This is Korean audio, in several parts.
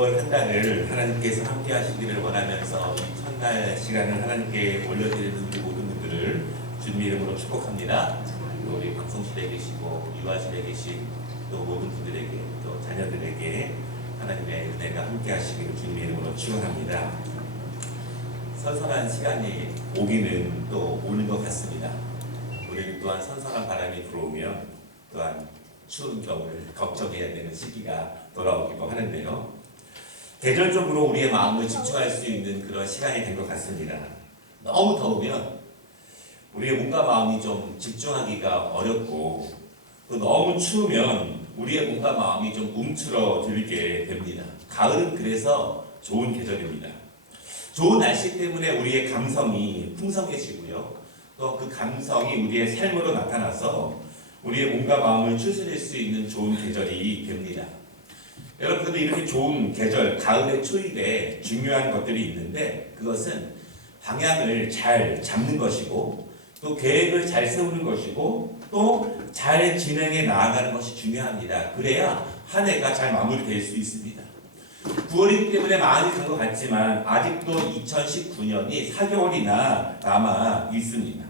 9월 한 달을 하나님께서 함께 하시기를 원하면서 첫날 시간을 하나님께 올려드리는 우리 모든 분들을 주님 이름으로 축복합니다. 또 우리 방송실에 계시고 유아실에 계신 또 모든 분들에게 또 자녀들에게 하나님의 은혜가 함께 하시기를 주님 이름으로 축원합니다. 선선한 시간이 오기는 또 오는 것 같습니다. 우리는 또한 선선한 바람이 불어오면 또한 추운 겨울을 걱정해야 되는 시기가 돌아오기도 하는데요. 계절적으로 우리의 마음을 집중할 수 있는 그런 시간이 된 것 같습니다. 너무 더우면 우리의 몸과 마음이 좀 집중하기가 어렵고 또 너무 추우면 우리의 몸과 마음이 좀 움츠러들게 됩니다. 가을은 그래서 좋은 계절입니다. 좋은 날씨 때문에 우리의 감성이 풍성해지고요. 또 그 감성이 우리의 삶으로 나타나서 우리의 몸과 마음을 추스릴 수 있는 좋은 계절이 됩니다. 여러분들도 이렇게 좋은 계절, 가을의 초입에 중요한 것들이 있는데 그것은 방향을 잘 잡는 것이고 또 계획을 잘 세우는 것이고 또 잘 진행해 나아가는 것이 중요합니다. 그래야 한 해가 잘 마무리될 수 있습니다. 9월이기 때문에 많이 간 것 같지만 아직도 2019년이 4개월이나 남아 있습니다.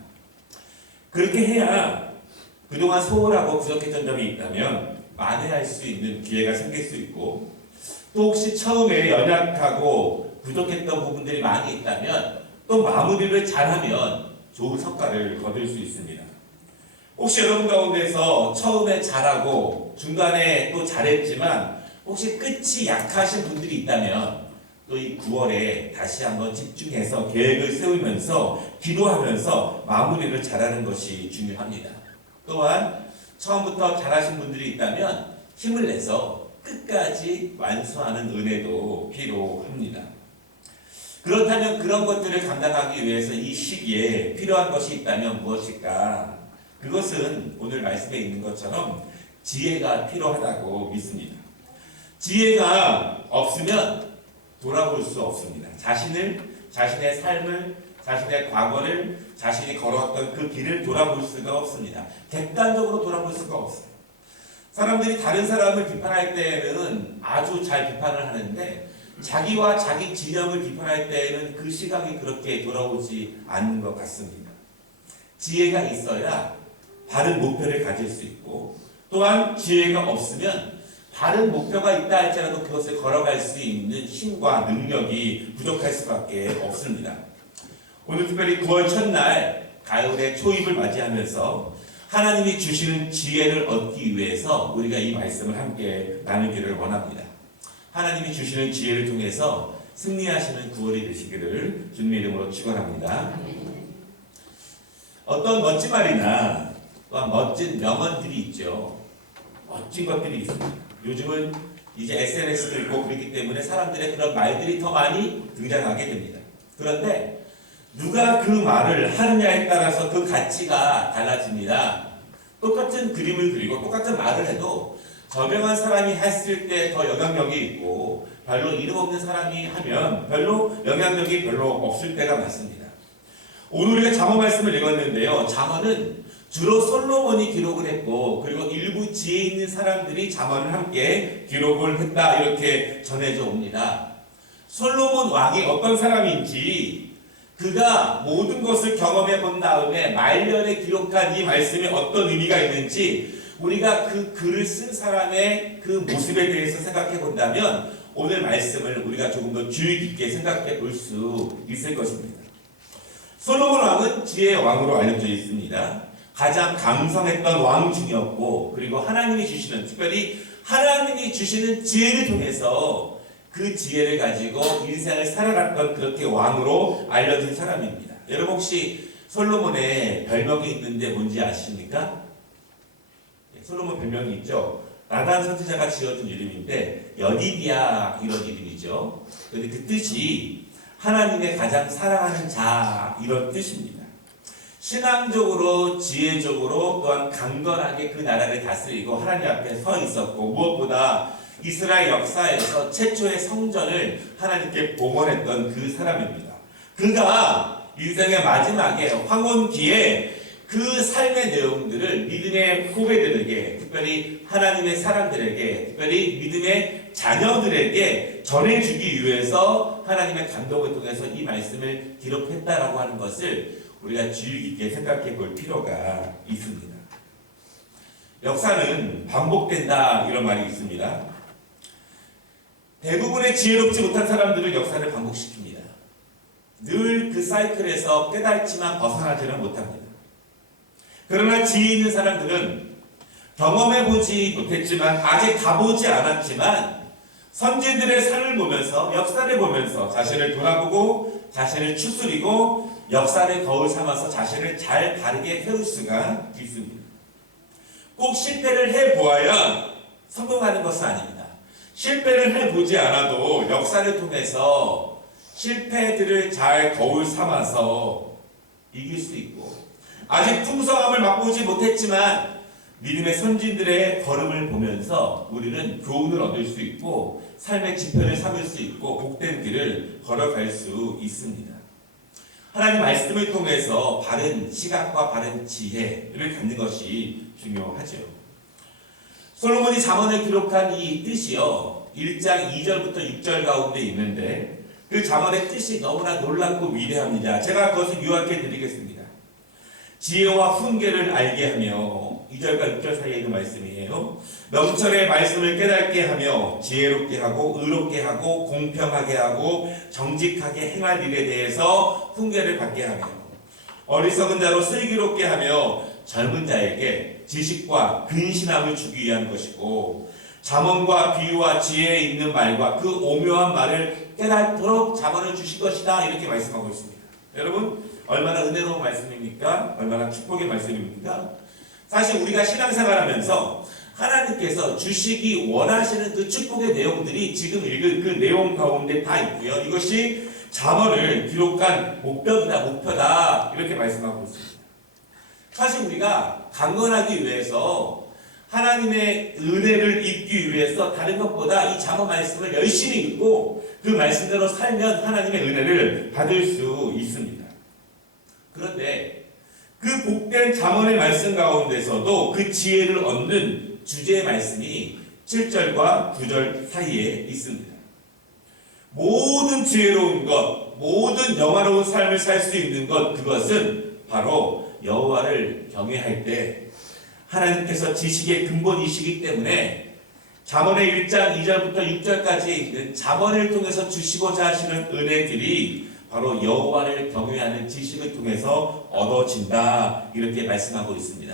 그렇게 해야 그동안 소홀하고 부족했던 점이 있다면 만회할 수 있는 기회가 생길 수 있고 또 혹시 처음에 연약하고 부족했던 부분들이 많이 있다면 또 마무리를 잘하면 좋은 성과를 거둘 수 있습니다. 혹시 여러분 가운데서 처음에 잘하고 중간에 또 잘했지만 혹시 끝이 약하신 분들이 있다면 또 이 9월에 다시 한번 집중해서 계획을 세우면서 기도하면서 마무리를 잘하는 것이 중요합니다. 또한 처음부터 잘하신 분들이 있다면 힘을 내서 끝까지 완수하는 은혜도 필요합니다. 그렇다면 그런 것들을 감당하기 위해서 이 시기에 필요한 것이 있다면 무엇일까? 그것은 오늘 말씀에 있는 것처럼 지혜가 필요하다고 믿습니다. 지혜가 없으면 돌아볼 수 없습니다. 자신의 삶을, 자신의 과거를, 자신이 걸어왔던 그 길을 돌아볼 수가 없습니다. 객관적으로 돌아볼 수가 없어요. 사람들이 다른 사람을 비판할 때에는 아주 잘 비판을 하는데 자기와 자기 진영을 비판할 때에는 그 시각이 그렇게 돌아오지 않는 것 같습니다. 지혜가 있어야 바른 목표를 가질 수 있고 또한 지혜가 없으면 다른 목표가 있다 할지라도 그것을 걸어갈 수 있는 힘과 능력이 부족할 수밖에 없습니다. 오늘 특별히 9월 첫날 가을의 초입을 맞이하면서 하나님이 주시는 지혜를 얻기 위해서 우리가 이 말씀을 함께 나누기를 원합니다. 하나님이 주시는 지혜를 통해서 승리하시는 9월이 되시기를 주님의 이름으로 축원합니다. 어떤 멋진 말이나 또한 멋진 명언들이 있죠. 멋진 것들이 있습니다. 요즘은 이제 SNS도 있고 그렇기 때문에 사람들의 그런 말들이 더 많이 등장하게 됩니다. 그런데 누가 그 말을 하느냐에 따라서 그 가치가 달라집니다. 똑같은 그림을 그리고 똑같은 말을 해도 저명한 사람이 했을 때 더 영향력이 있고 별로 이름 없는 사람이 하면 별로 영향력이 별로 없을 때가 많습니다. 오늘 우리가 잠언 말씀을 읽었는데요. 잠언은 주로 솔로몬이 기록을 했고 그리고 일부 지혜 있는 사람들이 잠언을 함께 기록을 했다 이렇게 전해져 옵니다. 솔로몬 왕이 어떤 사람인지 그가 모든 것을 경험해 본 다음에 말년에 기록한 이 말씀에 어떤 의미가 있는지 우리가 그 글을 쓴 사람의 그 모습에 대해서 생각해 본다면 오늘 말씀을 우리가 조금 더 주의 깊게 생각해 볼 수 있을 것입니다. 솔로몬 왕은 지혜의 왕으로 알려져 있습니다. 가장 강성했던 왕 중이었고 그리고 하나님이 주시는 특별히 하나님이 주시는 지혜를 통해서 그 지혜를 가지고 인생을 살아갔던 그렇게 왕으로 알려진 사람입니다. 여러분 혹시 솔로몬의 별명이 있는데 뭔지 아십니까? 솔로몬 별명이 있죠. 나단 선지자가 지어준 이름인데 여디디아 이런 이름이죠. 그런데 그 뜻이 하나님의 가장 사랑하는 자 이런 뜻입니다. 신앙적으로 지혜적으로 또한 강건하게 그 나라를 다스리고 하나님 앞에 서 있었고 무엇보다 이스라엘 역사에서 최초의 성전을 하나님께 봉헌했던 그 사람입니다. 그가 인생의 마지막에 황혼기에 그 삶의 내용들을 믿음의 후배들에게 특별히 하나님의 사람들에게 특별히 믿음의 자녀들에게 전해주기 위해서 하나님의 감동을 통해서 이 말씀을 기록했다라고 하는 것을 우리가 주의 깊게 생각해 볼 필요가 있습니다. 역사는 반복된다 이런 말이 있습니다. 대부분의 지혜롭지 못한 사람들은 역사를 반복시킵니다. 늘 그 사이클에서 깨닫지만 벗어나지는 못합니다. 그러나 지혜 있는 사람들은 경험해보지 못했지만 아직 가보지 않았지만 선진들의 삶을 보면서 역사를 보면서 자신을 돌아보고 자신을 추스리고 역사를 거울 삼아서 자신을 잘 바르게 세울 수가 있습니다. 꼭 실패를 해보아야 성공하는 것은 아닙니다. 실패를 해보지 않아도 역사를 통해서 실패들을 잘 거울 삼아서 이길 수 있고 아직 풍성함을 맛보지 못했지만 믿음의 선진들의 걸음을 보면서 우리는 교훈을 얻을 수 있고 삶의 지표를 삼을 수 있고 복된 길을 걸어갈 수 있습니다. 하나님 말씀을 통해서 바른 시각과 바른 지혜를 갖는 것이 중요하죠. 솔로몬이 잠언을 기록한 이 뜻이요 1장 2절부터 6절 가운데 있는데 그 잠언의 뜻이 너무나 놀랍고 위대합니다. 제가 그것을 요약해 드리겠습니다. 지혜와 훈계를 알게 하며 2절과 6절 사이에 있는 말씀이에요. 명철의 말씀을 깨닫게 하며 지혜롭게 하고 의롭게 하고 공평하게 하고 정직하게 행할 일에 대해서 훈계를 받게 하며 어리석은 자로 슬기롭게 하며 젊은 자에게 지식과 근신함을 주기 위한 것이고 잠언과 비유와 지혜에 있는 말과 그 오묘한 말을 깨닫도록 잠언을 주실 것이다 이렇게 말씀하고 있습니다. 여러분 얼마나 은혜로운 말씀입니까? 얼마나 축복의 말씀입니까? 사실 우리가 신앙생활하면서 하나님께서 주시기 원하시는 그 축복의 내용들이 지금 읽은 그 내용 가운데 다 있고요. 이것이 잠언을 기록한 목표다 이렇게 말씀하고 있습니다. 사실 우리가 강건하기 위해서 하나님의 은혜를 입기 위해서 다른 것보다 이 잠언 말씀을 열심히 읽고 그 말씀대로 살면 하나님의 은혜를 받을 수 있습니다. 그런데 그 복된 잠언의 말씀 가운데서도 그 지혜를 얻는 주제의 말씀이 7절과 9절 사이에 있습니다. 모든 지혜로운 것, 모든 영화로운 삶을 살 수 있는 것, 그것은 바로 여호와를 경외할 때 하나님께서 지식의 근본이시기 때문에 잠언의 1장 2절부터 6절까지에 있는 잠언을 통해서 주시고자 하시는 은혜들이 바로 여호와를 경외하는 지식을 통해서 얻어진다 이렇게 말씀하고 있습니다.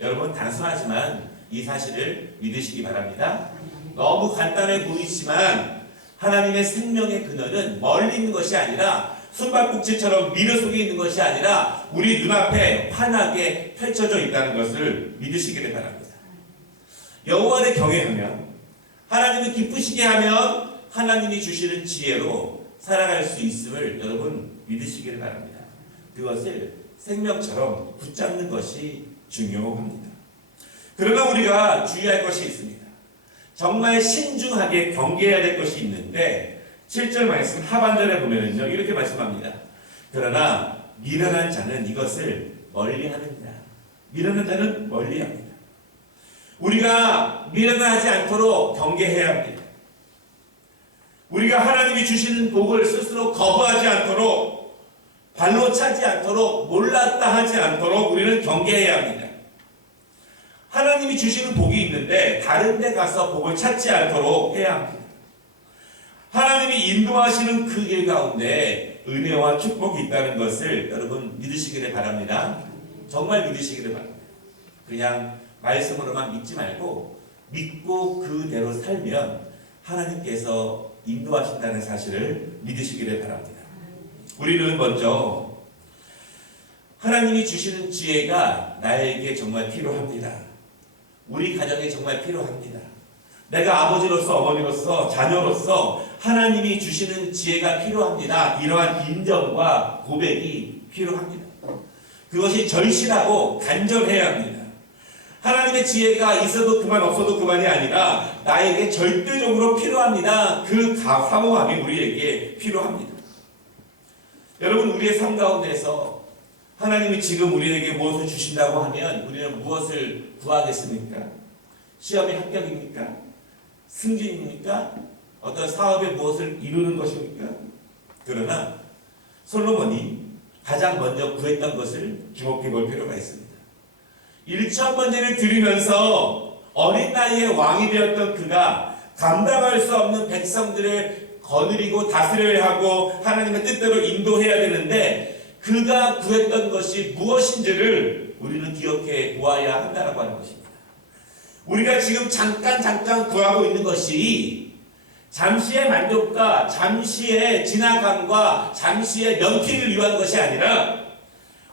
여러분 단순하지만 이 사실을 믿으시기 바랍니다. 너무 간단해 보이지만 하나님의 생명의 근원은 멀리 있는 것이 아니라 숨바꼭질처럼 미래 속에 있는 것이 아니라 우리 눈앞에 환하게 펼쳐져 있다는 것을 믿으시기를 바랍니다. 여호와를 경외하면 하나님을 기쁘시게 하면 하나님이 주시는 지혜로 살아갈 수 있음을 여러분 믿으시기를 바랍니다. 그것을 생명처럼 붙잡는 것이 중요합니다. 그러나 우리가 주의할 것이 있습니다. 정말 신중하게 경계해야 될 것이 있는데 7절 말씀 하반절에 보면은요 이렇게 말씀합니다. 그러나 미련한 자는 이것을 멀리하느니라. 미련한 자는 멀리합니다. 우리가 미련하지 않도록 경계해야 합니다. 우리가 하나님이 주시는 복을 스스로 거부하지 않도록 발로 차지 않도록 몰랐다 하지 않도록 우리는 경계해야 합니다. 하나님이 주시는 복이 있는데 다른 데 가서 복을 찾지 않도록 해야 합니다. 하나님이 인도하시는 그 길 가운데 은혜와 축복이 있다는 것을 여러분 믿으시기를 바랍니다. 정말 믿으시기를 바랍니다. 그냥 말씀으로만 믿지 말고 믿고 그대로 살면 하나님께서 인도하신다는 사실을 믿으시기를 바랍니다. 우리는 먼저 하나님이 주시는 지혜가 나에게 정말 필요합니다. 우리 가정에 정말 필요합니다. 내가 아버지로서 어머니로서 자녀로서 하나님이 주시는 지혜가 필요합니다. 이러한 인정과 고백이 필요합니다. 그것이 절실하고 간절해야 합니다. 하나님의 지혜가 있어도 그만 없어도 그만이 아니라 나에게 절대적으로 필요합니다. 그 사모함이 우리에게 필요합니다. 여러분 우리의 삶 가운데서 하나님이 지금 우리에게 무엇을 주신다고 하면 우리는 무엇을 구하겠습니까? 시험이 합격입니까? 승진입니까? 어떤 사업에 무엇을 이루는 것입니까? 그러나 솔로몬이 가장 먼저 구했던 것을 주목해 볼 필요가 있습니다. 1천 번제를 드리면서 어린 나이에 왕이 되었던 그가 감당할 수 없는 백성들을 거느리고 다스려야 하고 하나님의 뜻대로 인도해야 되는데 그가 구했던 것이 무엇인지를 우리는 기억해 보아야 한다고 하는 것입니다. 우리가 지금 잠깐 구하고 있는 것이 잠시의 만족과 잠시의 지나감과 잠시의 명기를 위한 것이 아니라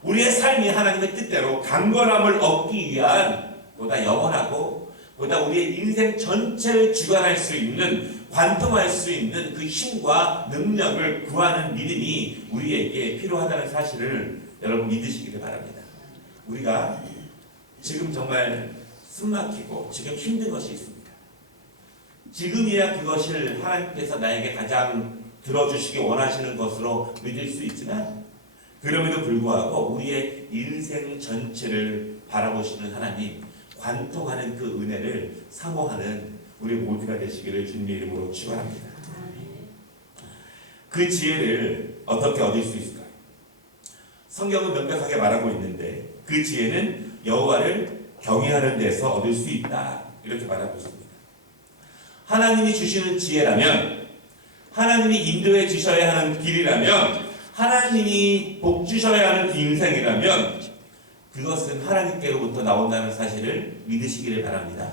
우리의 삶이 하나님의 뜻대로 강건함을 얻기 위한 보다 영원하고 보다 우리의 인생 전체를 주관할 수 있는 관통할 수 있는 그 힘과 능력을 구하는 믿음이 우리에게 필요하다는 사실을 여러분 믿으시기를 바랍니다. 우리가 지금 정말 숨막히고 지금 힘든 것이 있습니다. 지금이야 그것을 하나님께서 나에게 가장 들어주시기 원하시는 것으로 믿을 수 있지만 그럼에도 불구하고 우리의 인생 전체를 바라보시는 하나님, 관통하는 그 은혜를 사모하는 우리 모두가 되시기를 주님의 이름으로 축원합니다. 그 지혜를 어떻게 얻을 수 있을까요? 성경은 명백하게 말하고 있는데 그 지혜는 여호와를 경외하는 데서 얻을 수 있다 이렇게 말하고 있습니다. 하나님이 주시는 지혜라면 하나님이 인도해 주셔야 하는 길이라면 하나님이 복 주셔야 하는 인생이라면 그것은 하나님께로부터 나온다는 사실을 믿으시기를 바랍니다.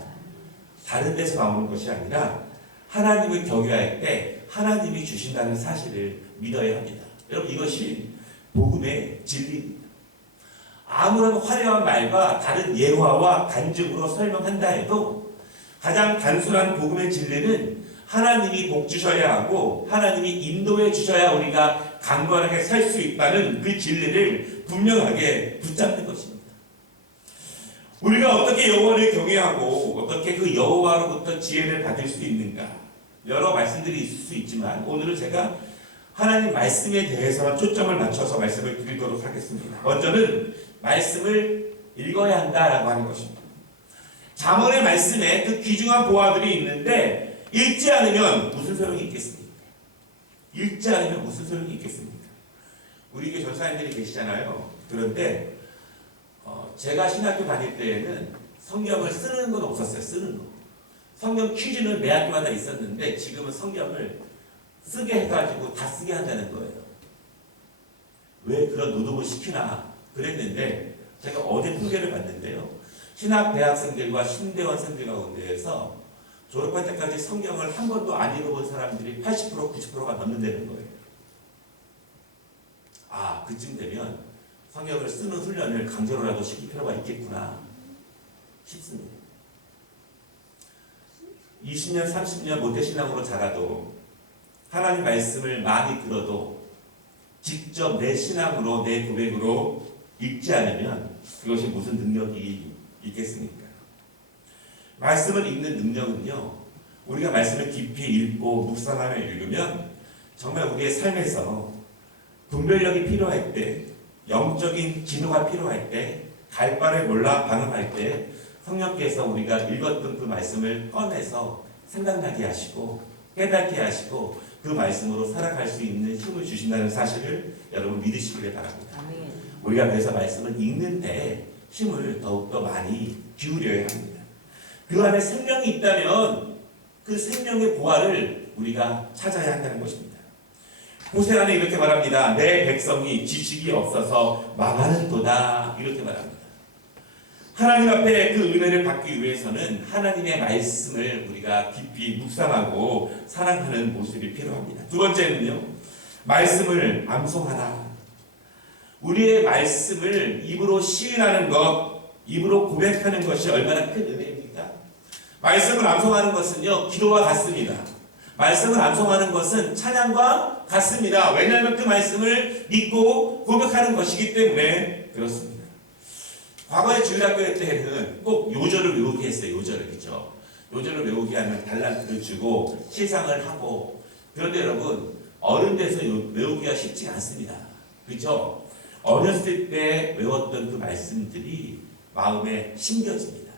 다른 데서 나오는 것이 아니라 하나님을 경외할 때 하나님이 주신다는 사실을 믿어야 합니다. 여러분 이것이 복음의 진리입니다. 아무런 화려한 말과 다른 예화와 간증으로 설명한다 해도 가장 단순한 복음의 진리는 하나님이 복 주셔야 하고 하나님이 인도해 주셔야 우리가 강건하게 살 수 있다는 그 진리를 분명하게 붙잡는 것입니다. 우리가 어떻게 여호와를 경외하고 어떻게 그 여호와로부터 지혜를 받을 수 있는가 여러 말씀들이 있을 수 있지만 오늘은 제가 하나님 말씀에 대해서만 초점을 맞춰서 말씀을 드리도록 하겠습니다. 먼저는 말씀을 읽어야 한다라고 하는 것입니다. 잠언의 말씀에 그 귀중한 보화들이 있는데 읽지 않으면 무슨 소용이 있겠습니까? 읽지 않으면 무슨 소용이 있겠습니까? 우리 교회 전사님들이 계시잖아요. 그런데 제가 신학교 다닐 때에는 성경을 쓰는 건 없었어요. 쓰는 거. 성경 퀴즈는 매 학교마다 있었는데 지금은 성경을 쓰게 해가지고 다 쓰게 한다는 거예요. 왜 그런 노동을 시키나 그랬는데 제가 어제 통계를 봤는데요. 신학 대학생들과 신대원생들 가운데에서 졸업할 때까지 성경을 한 번도 안 읽어본 사람들이 80% 90%가 넘는다는 거예요. 아, 그쯤 되면 성경을 쓰는 훈련을 강제로라도 시킬 필요가 있겠구나 싶습니다. 20년, 30년 모태신앙으로 자라도 하나님 말씀을 많이 들어도 직접 내 신앙으로 내 고백으로 읽지 않으면 그것이 무슨 능력이 있겠습니까? 말씀을 읽는 능력은요, 우리가 말씀을 깊이 읽고 묵상하며 읽으면 정말 우리의 삶에서 분별력이 필요할 때, 영적인 진호가 필요할 때, 갈 바를 몰라 반응할 때 성령께서 우리가 읽었던 그 말씀을 꺼내서 생각나게 하시고 깨닫게 하시고 그 말씀으로 살아갈 수 있는 힘을 주신다는 사실을 여러분 믿으시기를 바랍니다. 아멘. 우리가 그래서 말씀을 읽는데 힘을 더욱더 많이 기울여야 합니다. 그 안에 생명이 있다면 그 생명의 보화를 우리가 찾아야 한다는 것입니다. 호세 안에 이렇게 말합니다. 내 백성이 지식이 없어서 망하는도다 이렇게 말합니다. 하나님 앞에 그 은혜를 받기 위해서는 하나님의 말씀을 우리가 깊이 묵상하고 사랑하는 모습이 필요합니다. 두 번째는요, 말씀을 암송하라. 우리의 말씀을 입으로 시인하는 것, 입으로 고백하는 것이 얼마나 큰 은혜입니까? 말씀을 암송하는 것은요, 기도와 같습니다. 말씀을 암송하는 것은 찬양과 같습니다. 왜냐하면 그 말씀을 믿고 고백하는 것이기 때문에 그렇습니다. 과거에 주일학교 때는 꼭 요절을 외우게 했어요. 요절을, 그죠? 요절을 외우게 하면 달란트를 주고 시상을 하고. 그런데 여러분, 어른 돼서 외우기가 쉽지 않습니다. 그죠? 어렸을 때 외웠던 그 말씀들이 마음에 심겨집니다.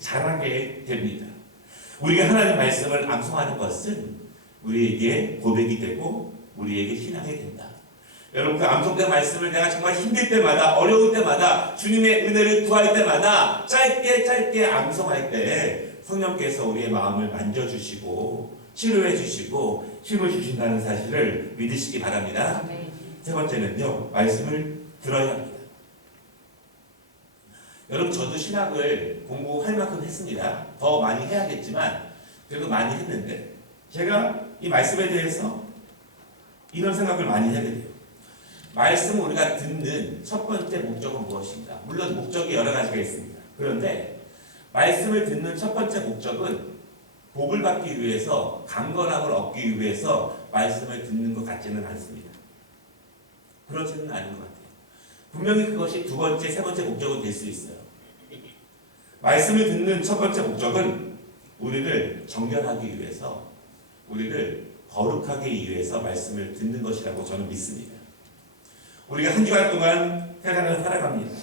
잘하게 됩니다. 우리가 하나님의 말씀을 암송하는 것은 우리에게 고백이 되고 우리에게 신앙이 된다. 여러분, 그 암송된 말씀을 내가 정말 힘들 때마다, 어려울 때마다, 주님의 은혜를 구할 때마다 짧게 암송할 때 성령께서 우리의 마음을 만져주시고 치료해 주시고 힘을 주신다는 사실을 믿으시기 바랍니다. 세 번째는요, 말씀을 들어야 합니다. 여러분, 저도 신학을 공부할 만큼 했습니다. 더 많이 해야겠지만 그래도 많이 했는데 제가 이 말씀에 대해서 이런 생각을 많이 하게 돼요. 말씀을 우리가 듣는 첫 번째 목적은 무엇인가? 물론 목적이 여러 가지가 있습니다. 그런데 말씀을 듣는 첫 번째 목적은 복을 받기 위해서, 강건함을 얻기 위해서 말씀을 듣는 것 같지는 않습니다. 그렇지는 않은 것 같아요. 분명히 그것이 두 번째, 세 번째 목적은 될 수 있어요. 말씀을 듣는 첫 번째 목적은 우리를 정결하기 위해서, 우리를 거룩하기 위해서 말씀을 듣는 것이라고 저는 믿습니다. 우리가 한 주간 동안 세상을 살아갑니다.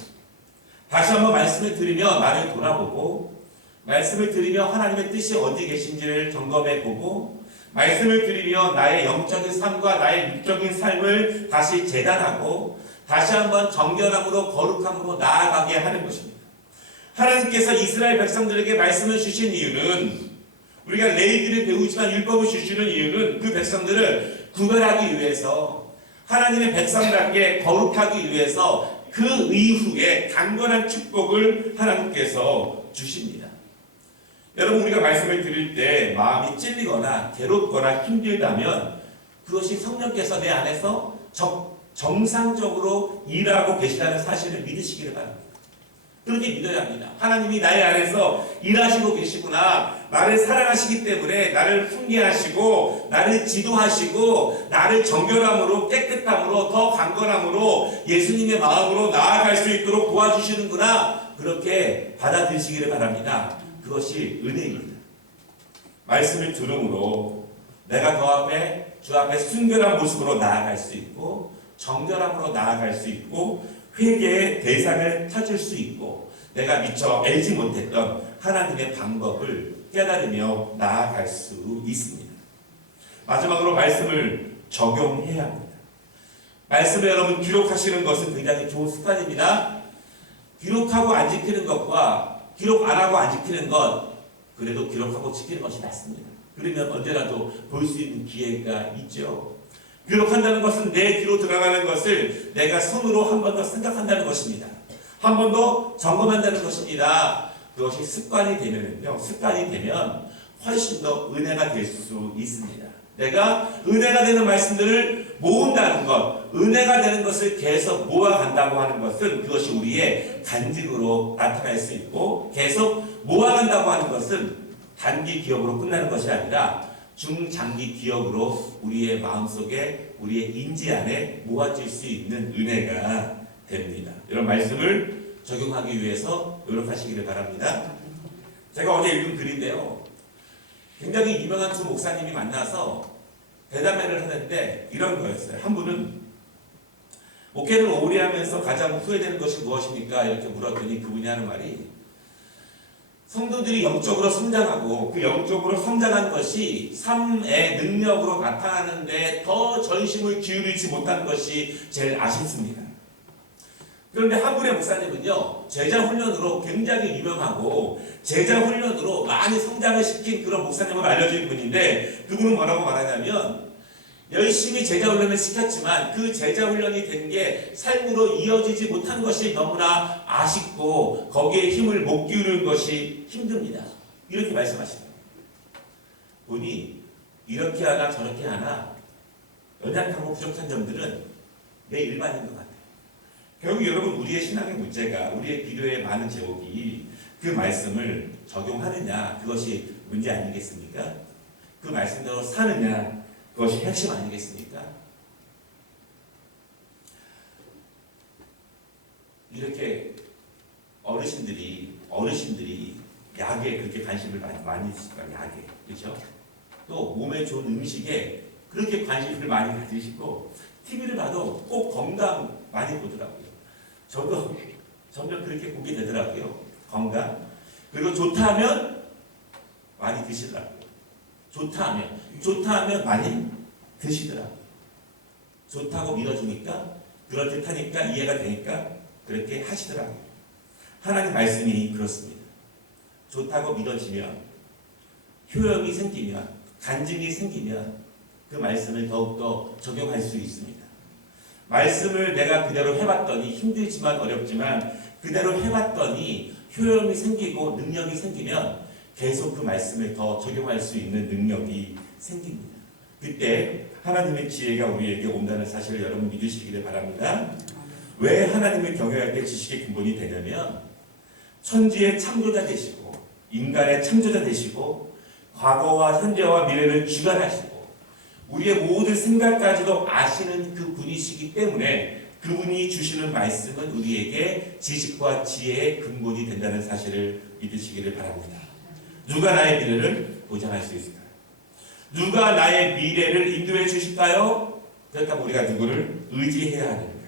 다시 한번 말씀을 들으며 나를 돌아보고, 말씀을 들으며 하나님의 뜻이 어디 계신지를 점검해보고, 말씀을 들으며 나의 영적인 삶과 나의 육적인 삶을 다시 재단하고 다시 한번 정결함으로 거룩함으로 나아가게 하는 것입니다. 하나님께서 이스라엘 백성들에게 말씀을 주신 이유는, 우리가 레위기를 배우지만 율법을 주시는 이유는 그 백성들을 구별하기 위해서, 하나님의 백성답게 거룩하기 위해서 그 이후에 강건한 축복을 하나님께서 주십니다. 여러분, 우리가 말씀을 들을 때 마음이 찔리거나 괴롭거나 힘들다면 그것이 성령께서 내 안에서 정상적으로 일하고 계시다는 사실을 믿으시기를 바랍니다. 그렇게 믿어야 합니다. 하나님이 나의 안에서 일하시고 계시구나, 나를 사랑하시기 때문에 나를 훈계하시고 나를 지도하시고 나를 정결함으로, 깨끗함으로, 더 강건함으로 예수님의 마음으로 나아갈 수 있도록 도와주시는구나, 그렇게 받아들이시기를 바랍니다. 그것이 은혜입니다. 말씀을 들음으로 내가 주 앞에 순결한 모습으로 나아갈 수 있고, 정결함으로 나아갈 수 있고, 회개의 대상을 찾을 수 있고, 내가 미처 알지 못했던 하나님의 방법을 깨달으며 나아갈 수 있습니다. 마지막으로 말씀을 적용해야 합니다. 말씀을 여러분 기록하시는 것은 굉장히 좋은 습관입니다. 기록하고 안 지키는 것과 기록 안 하고 안 지키는 것, 그래도 기록하고 지키는 것이 낫습니다. 그러면 언제라도 볼 수 있는 기회가 있죠. 기록한다는 것은 내 귀로 들어가는 것을 내가 손으로 한 번 더 생각한다는 것입니다. 한 번 더 점검한다는 것입니다. 그것이 습관이 되면 훨씬 더 은혜가 될 수 있습니다. 내가 은혜가 되는 말씀들을 모은다는 것, 은혜가 되는 것을 계속 모아간다고 하는 것은 그것이 우리의 간직으로 나타날 수 있고, 계속 모아간다고 하는 것은 단기 기억으로 끝나는 것이 아니라 중장기 기억으로 우리의 마음속에, 우리의 인지 안에 모아질 수 있는 은혜가 됩니다. 이런 말씀을 적용하기 위해서 노력하시기를 바랍니다. 제가 어제 읽은 글인데요, 굉장히 유명한 두 목사님이 만나서 대담회를 하는데 이런 거였어요. 한 분은 목회를 오래 하면서 가장 후회되는 것이 무엇입니까? 이렇게 물었더니 그분이 하는 말이, 성도들이 영적으로 성장하고 그 영적으로 성장한 것이 삶의 능력으로 나타나는데 더 전심을 기울이지 못한 것이 제일 아쉽습니다. 그런데 한 분의 목사님은요, 제자 훈련으로 굉장히 유명하고 제자 훈련으로 많이 성장을 시킨 그런 목사님으로 알려진 분인데, 그분은 뭐라고 말하냐면, 열심히 제자 훈련을 시켰지만 그 제자 훈련이 된 게 삶으로 이어지지 못한 것이 너무나 아쉽고 거기에 힘을 못 기울이는 것이 힘듭니다. 이렇게 말씀하시더라고요. 보니 이렇게 하나 저렇게 하나 연약하고 부족한 점들은 내 일반인 것 같아요. 결국 여러분, 우리의 신앙의 문제가, 우리의 기도의 많은 제목이 그 말씀을 적용하느냐, 그것이 문제 아니겠습니까? 그 말씀대로 사느냐, 그것이 핵심 아니겠습니까? 이렇게 어르신들이 약에 그렇게 관심을 많이 주시니까, 약에, 그렇죠? 또 몸에 좋은 음식에 그렇게 관심을 많이 가지시고, TV를 봐도 꼭 건강 많이 보더라고요. 저도 점점 그렇게 보게 되더라고요. 건강. 그리고 좋다 하면 많이 드시더라고요. 좋다 하면 많이 드시더라고요. 좋다고 믿어주니까 그럴듯하니까 이해가 되니까 그렇게 하시더라고요. 하나님 말씀이 그렇습니다. 좋다고 믿어지면, 효력이 생기면, 간증이 생기면 그 말씀을 더욱더 적용할 수 있습니다. 말씀을 내가 그대로 해봤더니, 힘들지만 어렵지만 그대로 해봤더니 효력이 생기고 능력이 생기면 계속 그 말씀을 더 적용할 수 있는 능력이 생깁니다. 그때 하나님의 지혜가 우리에게 온다는 사실을 여러분 믿으시기를 바랍니다. 왜 하나님을 경외할 때 지식의 근본이 되냐면, 천지의 창조자 되시고 인간의 창조자 되시고 과거와 현재와 미래를 주관하시고 우리의 모든 생각까지도 아시는 그 분이시기 때문에 그분이 주시는 말씀은 우리에게 지식과 지혜의 근본이 된다는 사실을 믿으시기를 바랍니다. 누가 나의 미래를 보장할 수 있을까요? 누가 나의 미래를 인도해 주실까요? 그렇다면 우리가 누구를 의지해야 하는가?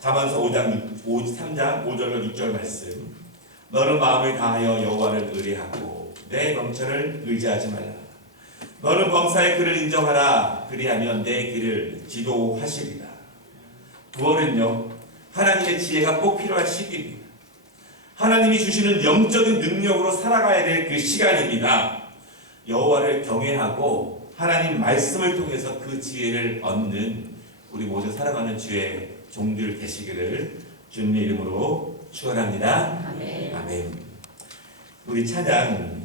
잠언서 3장 5절과 6절 말씀. 너는 마음을 다하여 여호와를 의뢰하고 내 명철을 의지하지 말라. 너는 범사의 그를 인정하라. 그리하면 내 길을 지도하시리라. 9월은요, 하나님의 지혜가 꼭 필요한 시기입니다. 하나님이 주시는 영적인 능력으로 살아가야 될 그 시간입니다. 여호와를 경외하고 하나님 말씀을 통해서 그 지혜를 얻는 우리 모두 살아가는 주의 종들 되시기를 주님의 이름으로 축원합니다. 아멘. 우리 찬양